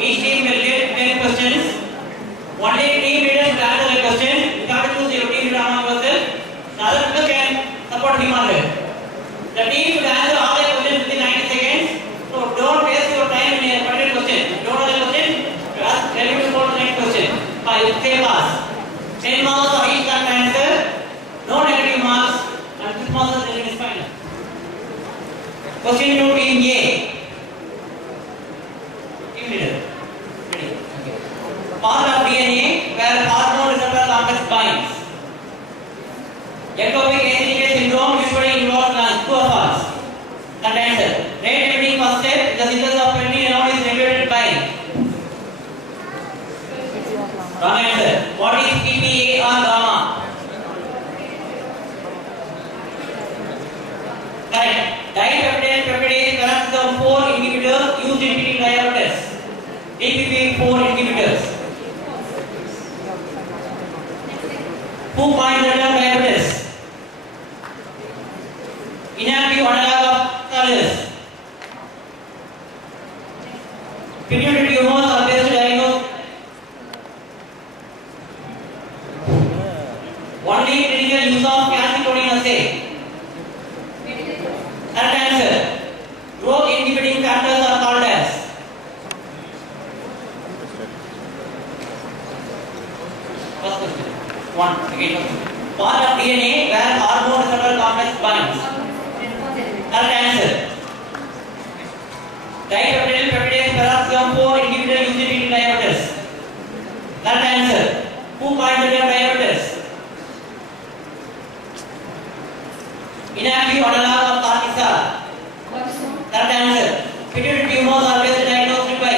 Each team will get 10 questions. Only team leaders will answer the question. You have to choose your team leader among yourself. The other members can support him or her. The team should answer all the questions within 90 seconds. So don't waste your time in a particular question. Don't know the question, you ask, tell you to go to the next question. 5, say pass. 10 marks for each correct answer. No negative marks. And 6 marks are then is final. Question to team A. Team leader. Ready? Okay. Part of DNA where hormone receptor complex binds. Ectopic ACTK syndrome usually involves lungs. True or false? Correct answer. Rate limiting first step. The synthesis of protein alone is regulated by. Wrong answer. What is PPA or gamma? Correct. Dipeptidase peroxisome 4 inhibitors used in treating diabetes. DPP4 inhibitors. Who coined the term diabetes? Inactive analog of Thales. Pituitary tumors are best diagnosed. Only clinical use of calcitonin assay. Correct answer. Growth inhibiting factors are called as. First question. 1. Again. Part of DNA where hormone receptor complex binds. Correct answer. Dipeptidyl peptidase peroxisome 4 inhibitor used in treating diabetes. Correct answer. Who coined the term diabetes? Inactive analog of cortisol. Correct answer. Pituitary tumors are best diagnosed by.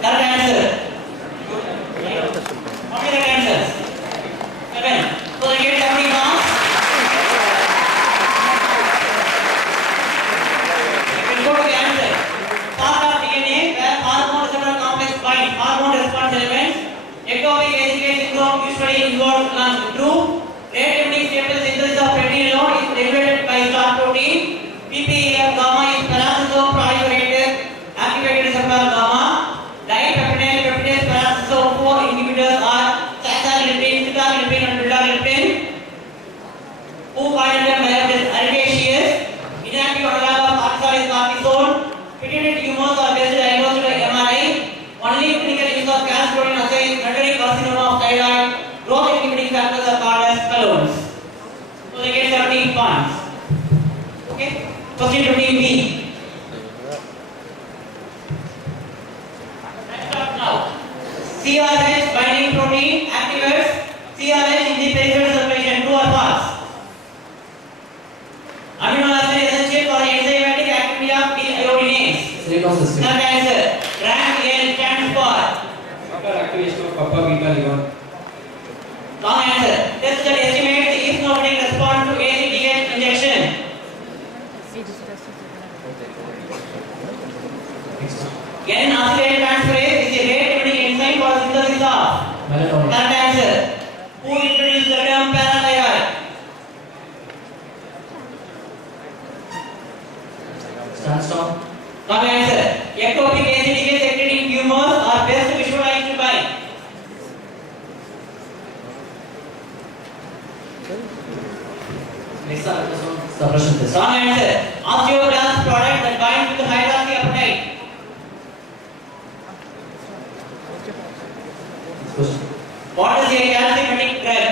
Correct answer. How many correct answers? 7. So they get 70 marks. You will go to the answer. Part of DNA where hormone receptor complex binds. Hormone response elements. Ectopic ACTK syndrome usually involves lungs. True. Rate limiting step to synthesis of protein alone is regulated by star protein. PPA gamma is peroxisome proliferated activated receptor gamma. Dipeptidyl peptidase peroxisome 4 inhibitors are saxagliptin, sitagliptin and vildagliptin. Who coined the term diabetes? Heritaceous. Inactive analog of cortisol is cortisone. Pituitary tumors are best diagnosed by MRI. Only clinical use of calcitonin assay is medullary carcinoma of thyroid. Growth inhibiting factors are called as calones. So they get 17 points. Okay. Question to team B. Let's start now. CRH binding protein activates CRH in the peripheral circulation. True or false? Amino acid essential for enzymatic activity of deiodinase. Correct answer. Rank N stands for activation of kappa beta liver. Wrong answer. Test that estimates the eosinophilic response to ACTH injection. N-acetylate transferase is a rate limiting enzyme for synthesis of. Melatonin. Correct answer. Who introduced the term parathyroid? Sandstone. Wrong answer. Ectopic ACTK secreting tumors are best visualized by. Suppression test. Wrong answer. Osteoblast product that binds with hydroxyapatite. Question. What is a calcimetic drug?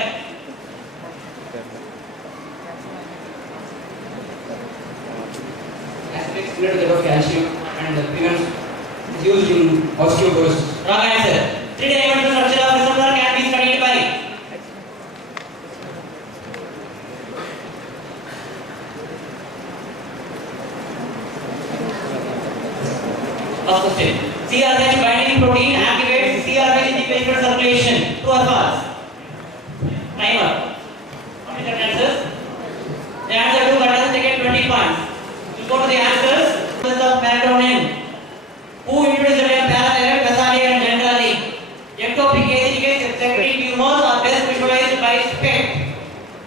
Aspects related to calcium and prevents is used in osteoporosis. Wrong answer. Three-dimensional structure of receptor can be studied by. First question. CRH binding protein activates CRH in the peripheral circulation. True or false? Timer. How many correct answers? The answer to correct answers they get 20 points. You go to the answers. This is of melatonin. Who introduced the term parathyroid, Vesalier and generally? Ectopic ACTK secreting tumors are best visualized by SPECT.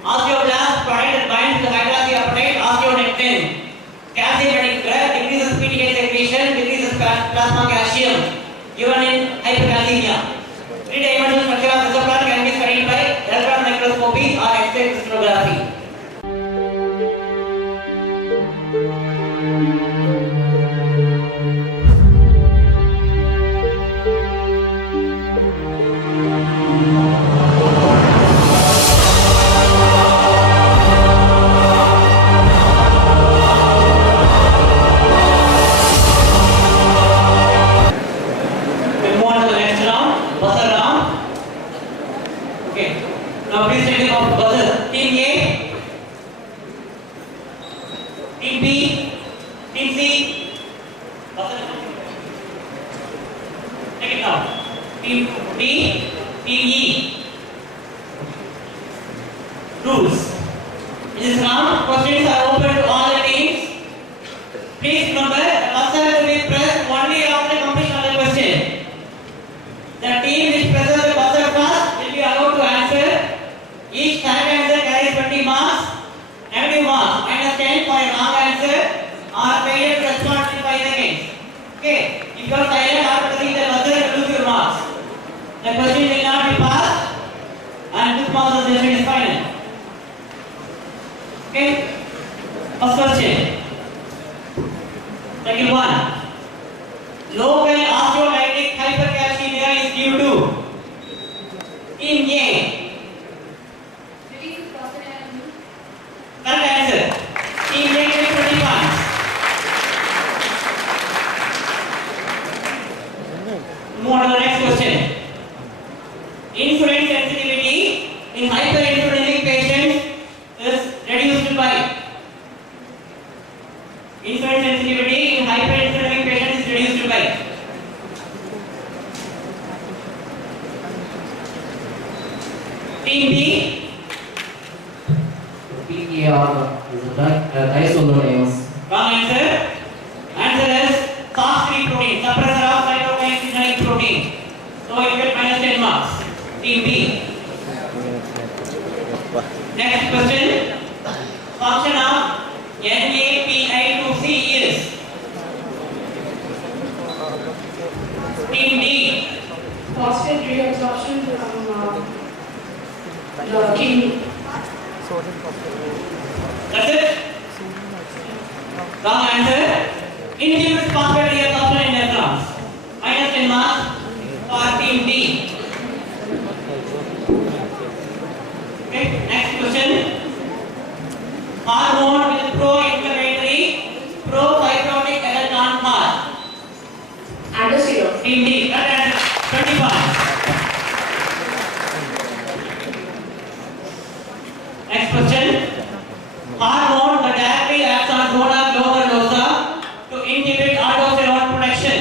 Osteoblast product that binds to hydroxyapatite, osteonectin. Calcium drug decreases plasma calcium given in hypercalcemia. Three-dimensional structure of reservoir can be studied by electron microscopy or X-ray crystallography. We'll move on to the next round, buzzer round. Okay. Now please take the buzzer. Team A, Team B, Team C. Buzzer. Take it now. Team D, Team E. Rules. In this round, questions are open to all the teams. Please remember, the buzzer will be pressed only after completion of the question. The team which presses the buzzer first will be allowed to answer. Each correct answer carries 20 marks. Negative marks -10 for a wrong answer or failure to respond in 5 seconds. Okay. If you are silent after pressing the buzzer, you lose your marks. The question will not be passed and this marks of the session is final. Okay. First question. Cycle 1. Local osteolytic hypercalcemia is due to Team A. Correct answer. Team A gets 20 points. Move on to the next question. Insulin sensitivity in hyperinsulinemic patients is reduced by. Insulin sensitivity in hyperinsulinemic patients is reduced by. Team B. PER is a diisoleonemas. Wrong answer. Answer is SOX3 protein, suppressor of cytokine protein. So you get -10 marks. Team B. Next question. Function of NAPI2C is. Team D. Phosphate reabsorption from the kidney. That's it. Wrong answer. Induced phosphate reabsorption in neurons. -10 marks for Team D. Okay. Next question. Hormone with pro-inflammatory, pro-fibrotic electron path. Androsterone. Team D. Correct answer. 20 points. Next question. Hormone that directly acts on zona glomerulosa to inhibit aldosterone production.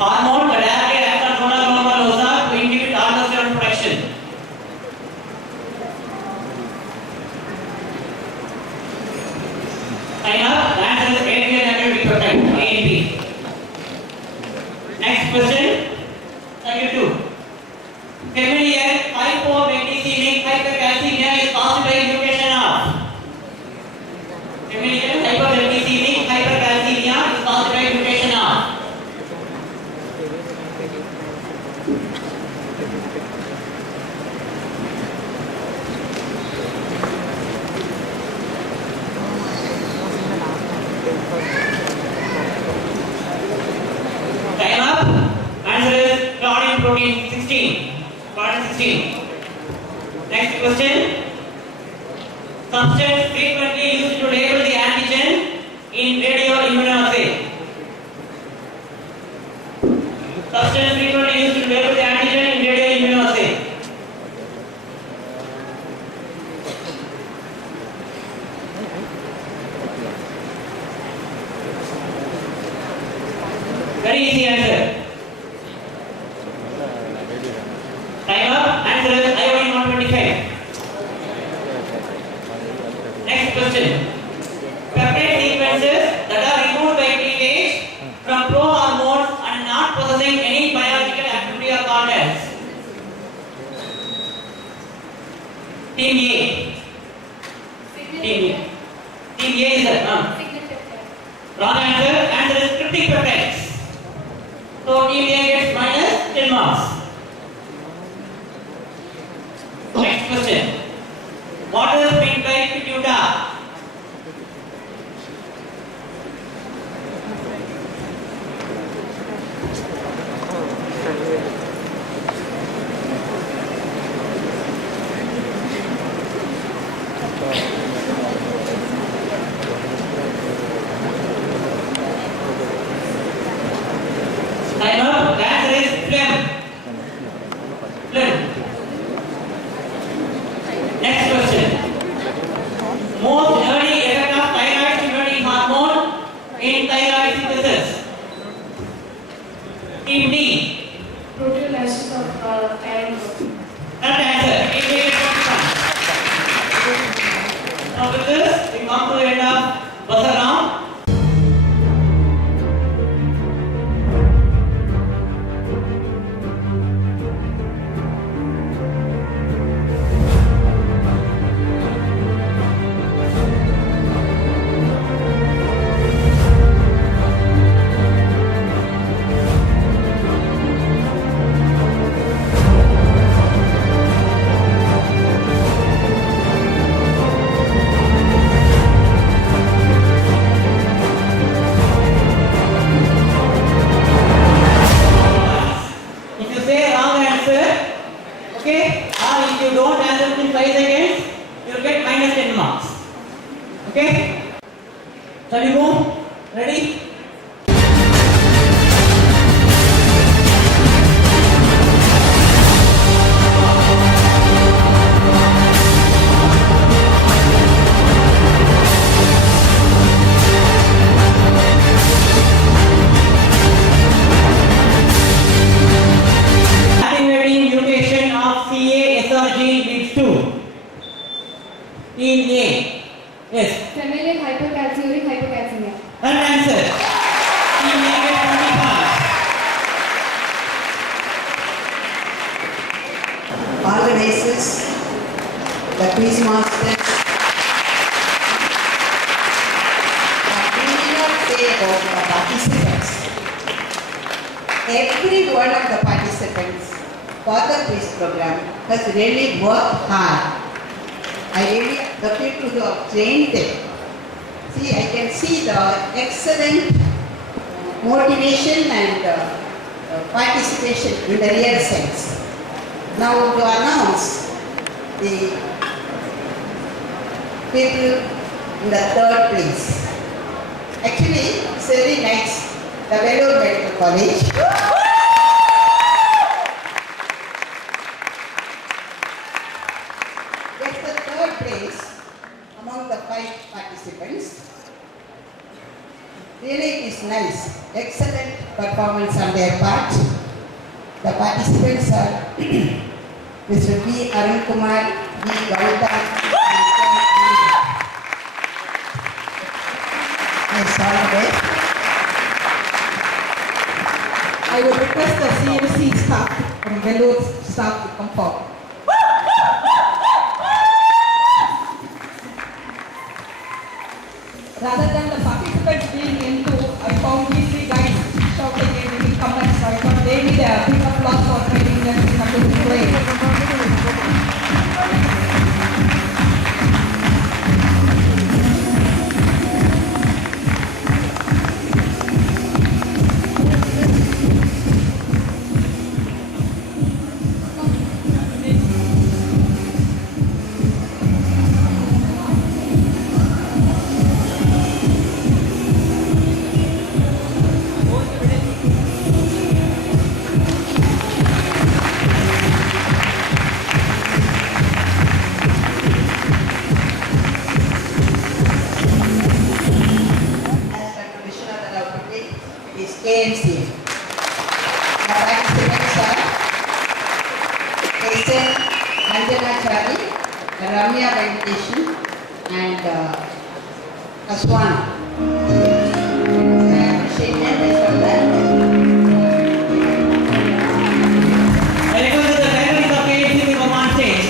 Hormone that directly acts on zona glomerulosa to inhibit aldosterone production. Sign up. The answer is adrenal protect. A and B. Next question. Cycle 2. Familial hypomagnesemia hypercalcemia is caused by mutation of. Familial hypomagnesemia hypercalcemia is caused by mutation of. Time up. Answer is claudin protein 16. Claudin 16. Next question. Substance frequently used to label the antigen in radioimmunoassay. Substance frequently used to label the antigen in radioimmunoassay. Very easy answer. Time up. Answer is iodine 125. Next question. Peptide sequences that are removed by cleavage from pro hormones and not possessing any biological Team A. Team A. Team A is that? Wrong answer. Answer is cryptic peptides. So team A gets minus 10 marks. Next question. What is meant by pituita? Time up. The answer is phlegm. Phlegm. Next question. Most early effect of thyroid stimulating hormone in thyroid synthesis. Team D. Proteolysis of thyroid. Correct answer. Team D is 41. Now with this, we come to the end of buzzer round. If you say wrong answer, okay, or if you don't answer within 5 seconds, you will get minus 10 marks. Okay? Shall we move? Ready? Activating mutation of CA-SR gene leads to Team A. Yes. Familial hypercalciuric hypocalcemia. Correct answer. Team A gets 20 marks. Organizers, the quiz masters, we need not say about the participants. Every one of the participants for the quiz program has really worked hard. I really appreciate to have trained them. See, I can see the excellent motivation and participation in the real sense. Now to announce the people in the third place. Actually, it's very nice. The Vellore Medical College. Gets the third place among the 5 participants. Really it is nice. Excellent performance on their part. The participants are Mr. B. Arun Kumar, B. Gautam, and all the best. I would request the CMC staff and Vellore staff to come forward. Rather than the participants being into, I found these guys shouting and making comments. So I thought they need a big applause for training them to come to play. KMC. The participants are Kaisen Anjanachari, Ramya Venkatesan, and Aswan. Shake hands, rest of that. Welcome to the faculty of KMC to come on stage.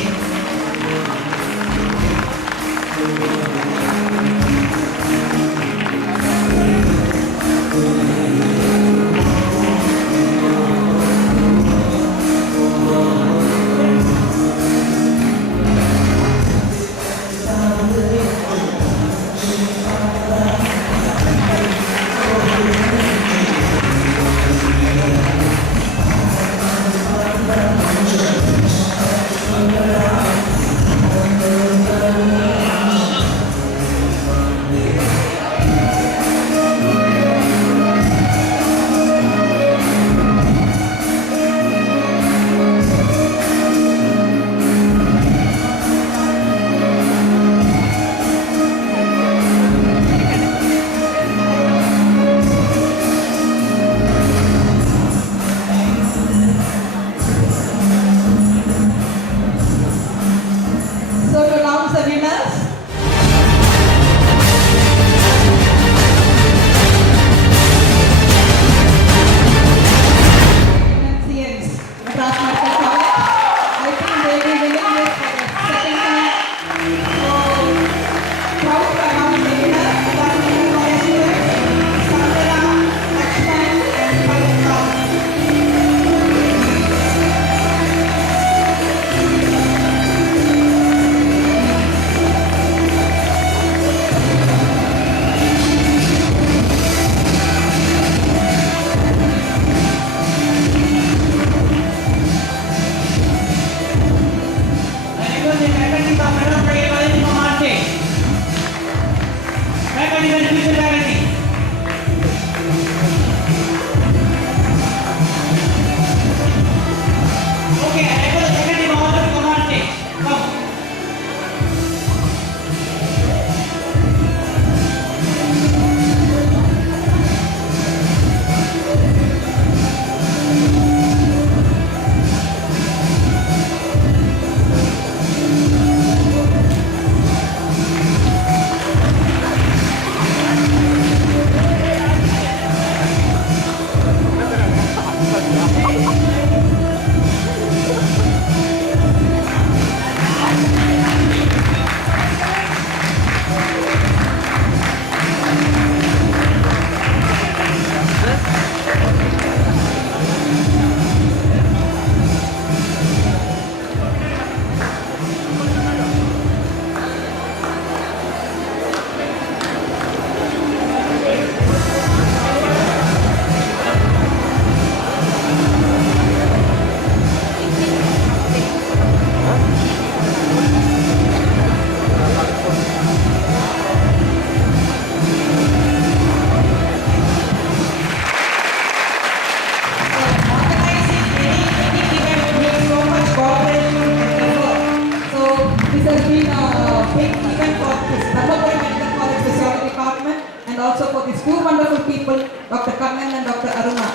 And also for these two wonderful people, Dr. Kannan and Dr. Aruna.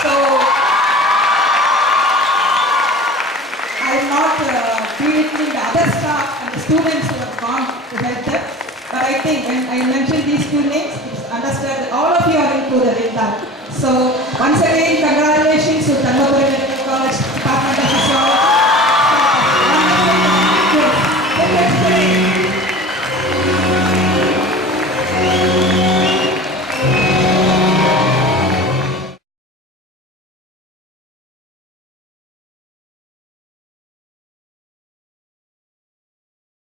So, I will not be belittling the other staff and the students who have gone to help them. But I think when I mentioned these two names, it's understood that all of you are included in that. So, once again, congratulations to Tanmapura